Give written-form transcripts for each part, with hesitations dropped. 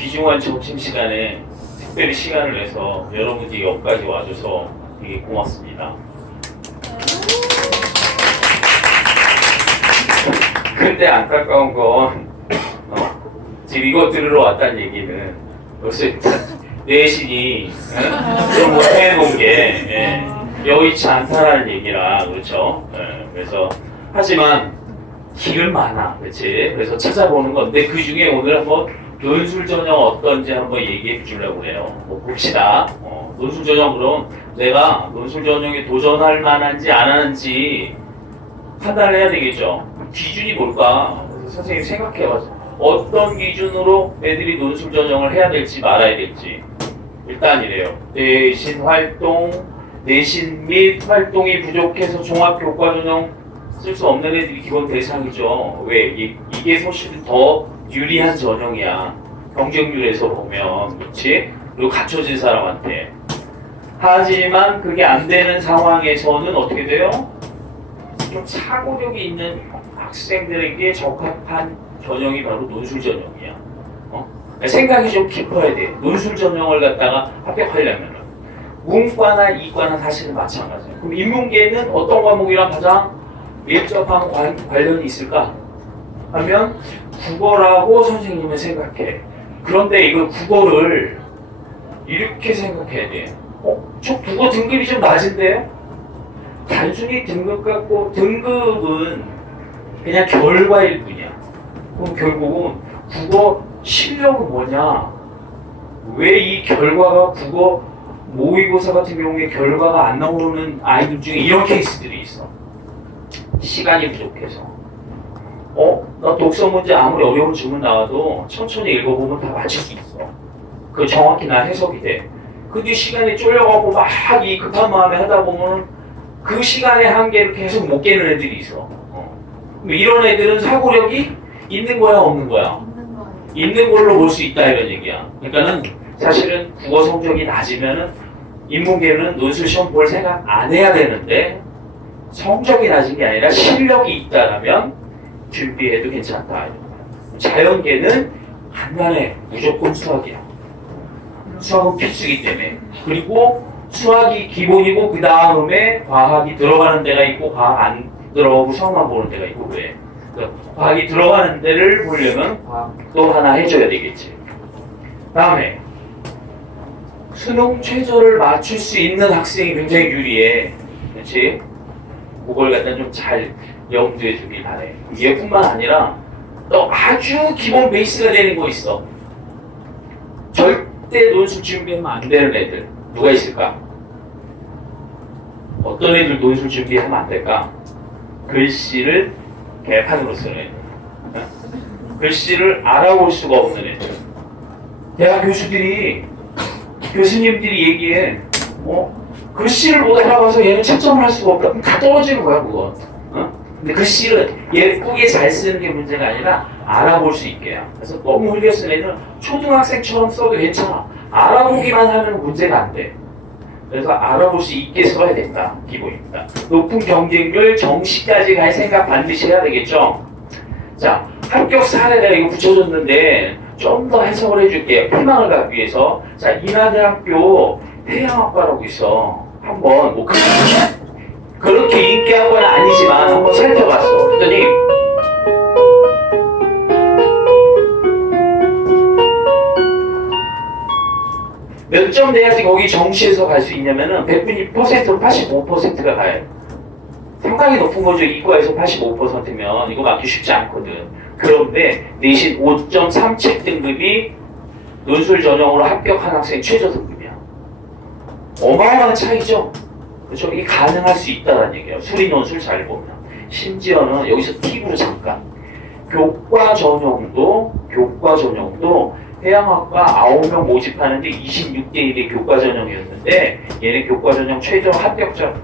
귀중한 점심시간에 특별히 시간을 내서 여러분들이 여기까지 와줘서 되게 고맙습니다. 근데 안타까운 건 지금 이거 들으러 왔다는 얘기는 요새 내신이 좀 못해놓은 게 여의치 않다라는 얘기라 그렇죠. 그래서 하지만 길은 많아, 그렇지? 그래서 찾아보는 건데 그 중에 오늘 한번 논술 전형 어떤지 한번 얘기해 주려고 해요. 봅시다. 논술 전형 그럼 내가 논술 전형에 도전할 만한지 안 하는지 판단을 해야 되겠죠. 기준이 뭘까? 그래서 선생님 생각해봐. 어떤 기준으로 애들이 논술 전형을 해야 될지 말아야 될지. 일단 이래요. 내신 및 활동이 부족해서 종합교과 전형 쓸 수 없는 애들이 기본 대상이죠. 왜? 이게 사실은 더 유리한 전형이야. 경쟁률에서 보면. 그렇지? 그리고 갖춰진 사람한테. 하지만 그게 안 되는 상황에서는 어떻게 돼요? 좀 사고력이 있는 학생들에게 적합한 전형이 바로 논술 전형이야. 생각이 좀 깊어야 돼. 논술 전형을 갖다가 합격하려면. 문과나 이과나 사실은 마찬가지야. 그럼 인문계는 어떤 과목이랑 가장 밀접한 관련이 있을까? 하면 국어라고 선생님은 생각해. 그런데 이거 국어를 이렇게 생각해야 돼. 저 국어 등급이 좀 낮은데요? 단순히 등급 갖고 등급은 그냥 결과일 뿐이야. 그럼 결국은 국어 실력은 뭐냐? 왜 이 결과가 국어 모의고사 같은 경우에 결과가 안 나오는 아이들 중에 이런 케이스들이 있어. 시간이 부족해서. 나 독서 문제 아무리 어려운 질문 나와도 천천히 읽어보면 다 맞출 수 있어. 그 정확히 나 해석이 돼. 근데 시간이 쫄려갖고 막 이 급한 마음에 하다 보면 그 시간의 한계를 계속 못 깨는 애들이 있어. 이런 애들은 사고력이 있는 거야, 없는 거야? 있는 걸로 볼 수 있다 이런 얘기야. 그러니까는 사실은 국어 성적이 낮으면은 인문계는 논술 시험 볼 생각 안 해야 되는데 성적이 낮은 게 아니라 실력이 있다라면 준비해도 괜찮다. 자연계는 간단해. 무조건 수학이야. 수학은 필수이기 때문에. 그리고 수학이 기본이고 그 다음에 과학이 들어가는 데가 있고 과학 안 들어가고 수학만 보는 데가 있고 그래. 과학이 들어가는 데를 보려면 과학도 하나 해줘야 되겠지. 다음에 수능 최저를 맞출 수 있는 학생이 굉장히 유리해. 그렇지? 그걸 갖다 좀 잘 염두에 두길 바래. 얘뿐만 아니라 또 아주 기본 베이스가 되는 거 있어. 절대 논술 준비하면 안 되는 애들 누가 있을까? 어떤 애들 논술 준비하면 안 될까? 글씨를 개판으로 쓰는 애들. 글씨를 알아볼 수가 없는 애들. 대학 교수님들이 얘기해. 글씨를 못 알아봐서 얘는 채점을 할 수가 없다. 그럼 다 떨어지는 거야, 그거. 근데 글씨를 예쁘게 잘 쓰는 게 문제가 아니라 알아볼 수 있게야. 그래서 너무 흘려 쓰는 애들은 초등학생처럼 써도 괜찮아. 알아보기만 하면 문제가 안 돼. 그래서 알아볼 수 있게 써야 된다. 기본입니다. 높은 경쟁률 정시까지 갈 생각 반드시 해야 되겠죠? 자, 합격 사례 내가 이거 붙여줬는데 좀 더 해석을 해줄게요. 희망을 갖기 위해서. 자, 인하대학교 해양학과라고 있어. 한번 그렇게 인기 학과는 아니지만 한번 살펴봤어. 그랬더니 몇 점 돼야지 거기 정시에서 갈 수 있냐면은 100%로 85%가 가요. 상당히 높은 거죠. 이과에서 85%면 이거 맞기 쉽지 않거든. 그런데 내신 5.37 등급이 논술 전형으로 합격한 학생 최저 등급이야. 어마어마한 차이죠. 그렇죠? 이게 가능할 수 있다는 얘기예요. 수리 논술 잘 보면. 심지어는 여기서 팁으로 잠깐. 교과 전형도 해양학과 9명 모집하는데 26대 1의 교과 전형이었는데 얘네 교과 전형 최저 합격자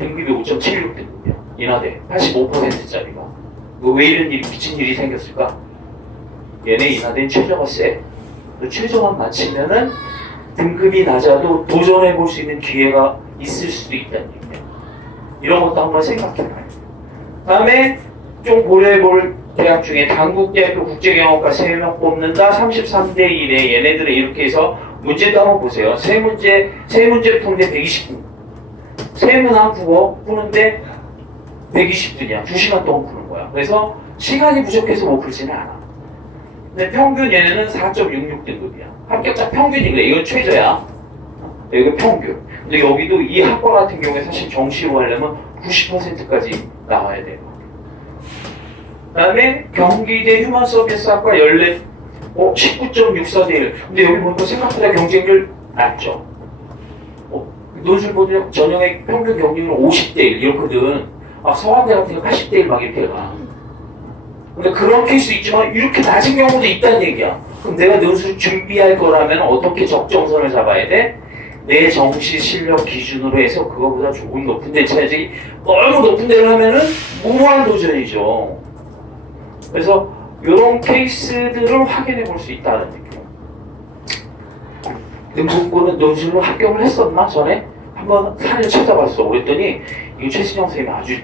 등급이 5.76 등급이야. 인하대 85%짜리가. 왜 이런 일이 미친 일이 생겼을까? 얘네 인하대는 최저가 세. 최저만 맞추면은 등급이 낮아도 도전해 볼 수 있는 기회가 있을 수도 있다는 얘기야. 이런 것도 한번 생각해봐요. 다음에 좀 고려해 볼 대학 중에 단국대학교 국제경영과 3명 뽑는다. 33대 1에 얘네들은 이렇게 해서 문제도 한번 보세요. 세 문제 푸는데 120분. 세문항 국어 푸는데 120분이야. 2시간 동안 푸는 거야. 그래서 시간이 부족해서 못 풀지는 않아. 근데 평균 얘네는 4.66등급이야. 합격자 평균이 그래. 이건 최저야. 이거 평균. 근데 여기도 이 학과 같은 경우에 사실 정시로 하려면 90%까지 나와야 돼요. 그 다음에 경기대 휴먼서비스학과 19.64대 1. 근데 여기 보니까 생각보다 경쟁률 낮죠. 논술보드 전형의 평균 경쟁률 50대 1 이렇거든. 서강대 같은 거 80대 1 막 이렇게 가. 근데 그런 케이스 있지만 이렇게 낮은 경우도 있다는 얘기야. 그럼 내가 논술 준비할 거라면 어떻게 적정선을 잡아야 돼? 내 정시 실력 기준으로 해서 그거보다 조금 높은 데 쳐야지. 너무 높은 데를 하면은 무모한 도전이죠. 그래서 이런 케이스들을 확인해 볼 수 있다는 느낌. 능국고는 논술로 합격을 했었나 전에? 한번 사례를 찾아봤어. 그랬더니 이거 최신영 선생님이 아주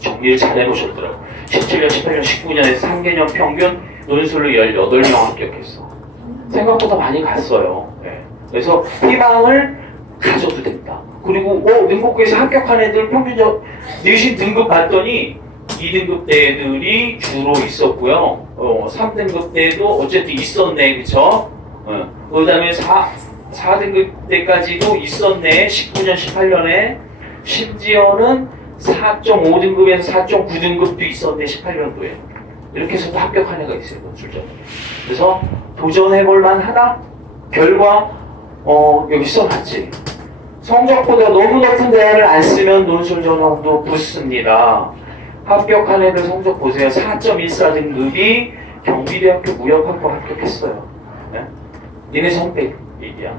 정리를 잘 해놓으셨더라고. 17년, 18년, 19년에서 3개년 평균 논술로 18명 합격했어. 생각보다 많이 갔어요. 네. 그래서 희망을 가져도 된다. 그리고 능국고에서 합격한 애들 평균적 내신 등급 봤더니 2등급 대 애들이 주로 있었고요. 3등급 때도 어쨌든 있었네. 그쵸? 그 다음에 4등급 때까지도 있었네. 19년, 18년에. 심지어는 4.5등급에서 4.9등급도 있었네. 18년도에. 이렇게 해서도 합격한 애가 있어요. 논술전. 그래서 도전해볼 만하다? 결과, 여기 써놨지. 성적보다 너무 높은 대학을 안 쓰면 논술 전형도 붙습니다. 합격한 애들 성적 보세요. 4.14등급이 경기대학교 무역학과 합격했어요. 네? 니네 선배 얘기야.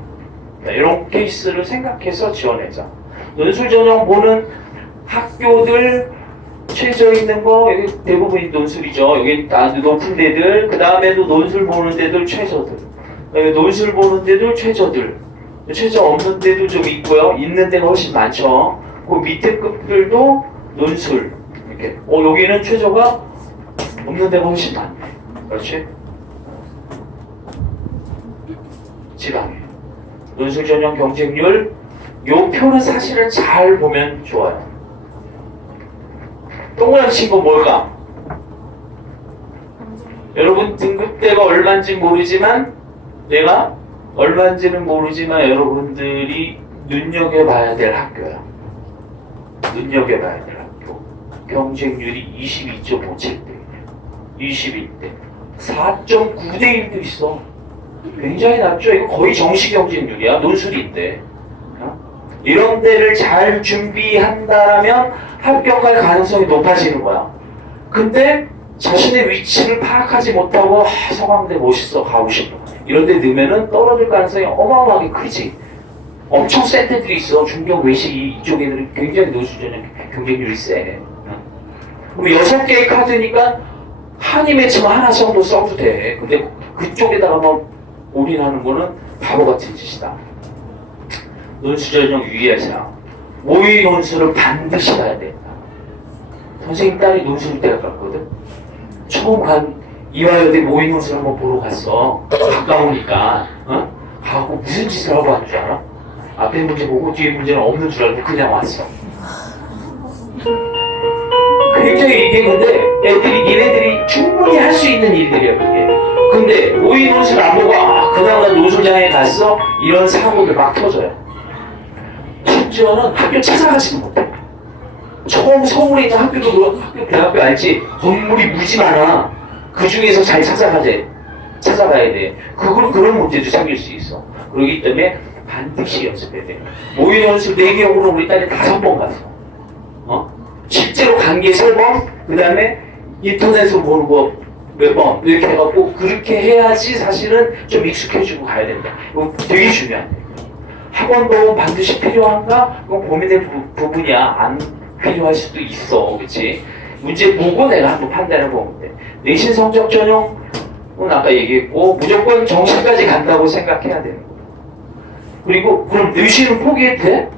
네, 이런 케이스를 생각해서 지원하자. 논술 전형 보는 학교들 최저 있는 거 여기 대부분이 논술이죠. 여기 높은 데들, 그 다음에도 논술 보는 데들 최저들, 논술 보는 데들 최저들, 최저 없는 데도 좀 있고요. 있는 데가 훨씬 많죠. 그 밑에 급들도 논술. 이렇게. 여기는 최저가 없는 데가 훨씬 많네. 그렇지? 지방에. 논술 전형 경쟁률. 요 표는 사실은 잘 보면 좋아요. 동그라미 친 건 뭘까? 여러분 등급대가 얼마인지 모르지만 내가 얼마인지는 모르지만 여러분들이 눈여겨봐야 될 학교야. 눈여겨봐야 될 학교. 경쟁률이 22.57대 21대 4.9대 1도 있어. 굉장히 낮죠. 이거 거의 정시 경쟁률이야. 논술인데. 이런 데를 잘 준비한다면 합격할 가능성이 높아지는 거야. 근데 자신의 위치를 파악하지 못하고 서강대 멋있어 가고 싶어. 이런 데 넣으면은 떨어질 가능성이 어마어마하게 크지. 엄청 센 데들이 있어. 중경 외식 이쪽 애들은 굉장히 노수전형 경쟁률이 세. 그럼 6개의 카드니까 한이 맺히면 하나 정도 써도 돼. 근데 그쪽에다가만 올인하는 거는 바보 같은 짓이다. 논술전형 유의하자. 모의 논술을 반드시 가야 된다. 선생님 딸이 논술 대학 갔거든. 처음 간 이화여대 모의 논술 한번 보러 갔어. 가까우니까. 가고 무슨 짓을 하고 왔는 줄 알아? 앞에 문제 보고 뒤에 문제는 없는 줄 알고 그냥 왔어. 굉장히 이게 근데 얘네들이 충분히 할 수 있는 일들이야 그게. 근데 모의 논술 안 보고 그다음 날 논술장에 갔어? 이런 사고를 막 터져요. 심지어는 학교 찾아가지도 못해. 처음 서울에 있는 학교 대학교 알지? 건물이 무지 많아. 그 중에서 잘 찾아가야 돼. 그런 문제도 생길 수 있어. 그렇기 때문에 반드시 연습해야 돼. 모의 연습 4개월로 우리 딸이 5번 갔어. 실제로 간 게 3번, 그 다음에 인터넷으로 보는 거 몇 번, 이렇게 해갖고, 그렇게 해야지 사실은 좀 익숙해지고 가야 된다. 이거 되게 중요한 데. 학원도 반드시 필요한가? 그건 고민될 부분이야. 안 필요할 수도 있어. 그치? 문제 보고 내가 한번 판단해 보면 돼. 내신 성적 전형은 아까 얘기했고, 무조건 정시까지 간다고 생각해야 되는 거야. 그리고, 그럼 내신은 포기해도 돼?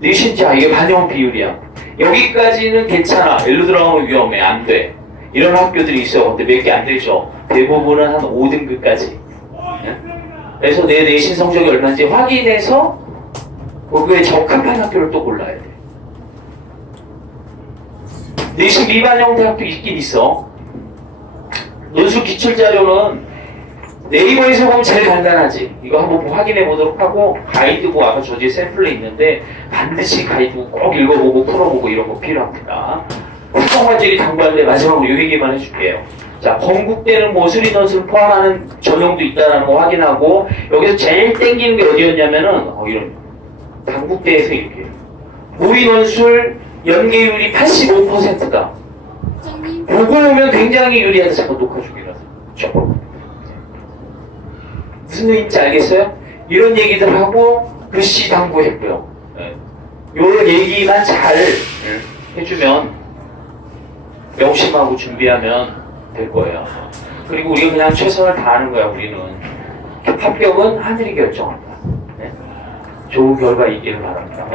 내신, 자, 이게 반영 비율이야. 여기까지는 괜찮아. 일로 들어가면 위험해. 안 돼. 이런 학교들이 있어요. 근데 몇 개 안 되죠. 대부분은 한 5등급까지. 그래서 내 내신 성적이 얼마인지 확인해서 그거에 적합한 학교를 또 골라야 돼. 내신 미반 형태 학교 있긴 있어. 논술 기출 자료는 네이버에서 보면 제일 간단하지. 이거 한번 확인해 보도록 하고, 가이드북 아까 저 뒤에 샘플에 있는데 반드시 가이드북 꼭 읽어보고 풀어보고 이런 거 필요합니다. 특성관절이 당부할때 마지막으로 요 얘기만 해줄게요. 자, 건국대는 모서리 논술을 포함하는 전형도 있다는 거 확인하고, 여기서 제일 땡기는 게 어디였냐면은 이런 당국대에서 이렇게 모의 논술 연계율이 85%다. 보고 오면 굉장히 유리하다. 잠깐 녹화 중이라서. 무슨 얘기인지 알겠어요? 이런 얘기들 하고 글씨 당부했고요. 이런 얘기만 잘 해주면 명심하고 준비하면 될 거예요. 그리고 우리가 그냥 최선을 다하는 거야. 우리는 합격은 하늘이 결정한다. 좋은 결과 있기를 바랍니다.